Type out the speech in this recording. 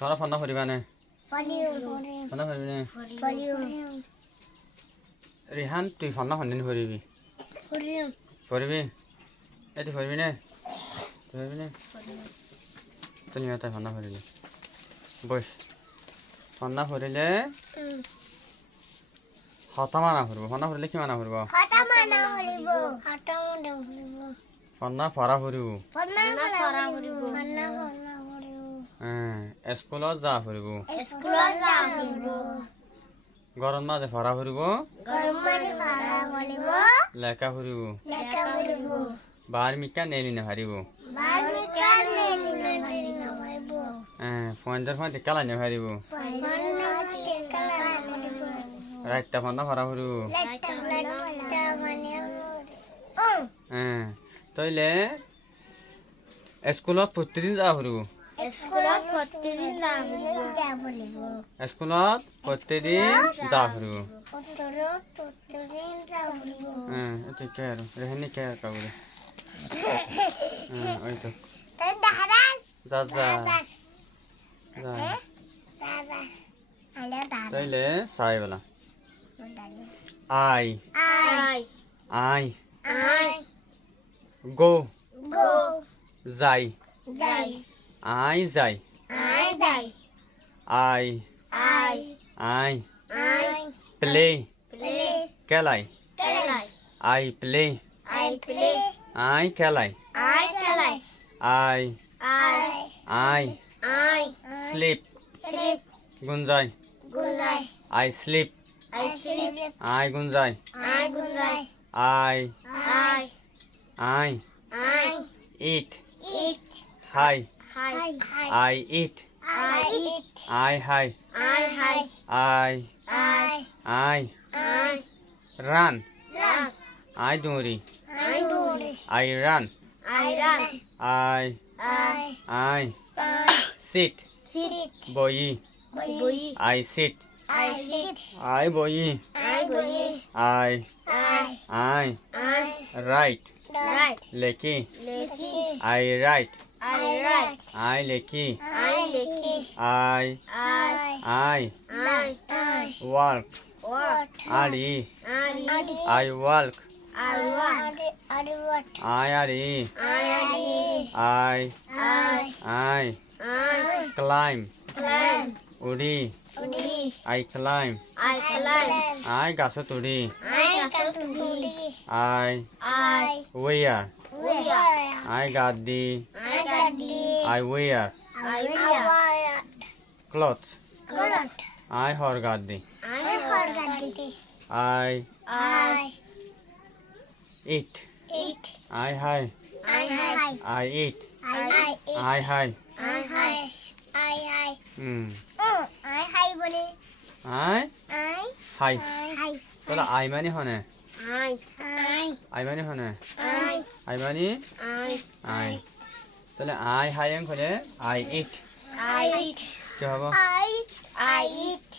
তোরা ফন্না করিবা নে ফলিউম ফন্না করিবি নে ফলিউম রিহান তুই ফন্না ফন্দিন করিবি ফলিউম করিবি এই তুই করিবি নে তুই করিবি নে তুই নিয়ে তাই ফন্না করিলে বস ফন্না করিলে হতা মানা করবো ফন্না করিলে কি মানা করবো খাতা মানা হলিব খাতা মানা হলিব ফন্না ফরা করিব ফন্না ফরা হলিব ফন্না ফরা হলিব স্কুলত যা ফুৰিব স্কুলত যা হলিব গৰম মাঝে ফৰা ফুৰিব গরম মানে ফরা হলিব লেকা ফুৰিব লেখা হলিব বাৰ মিকা নেলি নাভাৰিব বারমি কান নেলি না হলিব ফঞ্জাৰ ফোন টিকালা নাভাৰিব ফন্না টিকালা হলিব ৰাইতা ফন্না ফৰা ফুৰিব লেখা লেখা মানে তইলে স্কুলত প্ৰতিদিন যা ফুৰিব স্কুলত প্ৰতিদিন যা হলিব স্কুলত প্ৰতিদিন যা ফুৰিব স্কুলত প্ৰতিদিন যা হলিব ঠিকে আৰু ৰেহানি কে কাবুলে ওইতো তই দাদা যা যা দাদা যা দাদা হ্যালো দাদা তইলে চাই বলা I I I I go go যাই যাই আই যাই আই যাই I I I I play play খেলাই খেলাই I play I play I খেলাই আই খেলাই I I I I sleep sleep গুঞ্জাই গুনজাই I sleep I sleep I গুঞ্জাই আই গুনজাই I I I I eat eat হাই হাই I eat I eat I হাই আই হাই I I I I run run I দৌৰি I দৌড়ে I run I run I I I I sit sit বহি বই I sit I sit I বহি I বই I I I I write write লেখি লেখি I write I write I লেখি I লেখি I I I I I work ওয়াট আরি আরি আই ওয়ার্ক আই ওয়াট আরি ওয়াট আই আরি আই আরি I I I I climb climb উৰি উডি I climb I climb I গাছত উৰি আই গাছত উডি I I wear wear I গাদি আই গাডি I wear I wear cloth গলত আই হর গাদি আই হর গাডি I I eat eat I হাই আই হাই I eat I eat I হাই আই হাই আই হাই আই হাই বলে আই আই হাই হাই তোলা আই মানে হনে আই আই আই মানে হনে আই আই মানে আই আই তাহলে আই হাই হলে আই ইট আই ইট কি হব আই ইট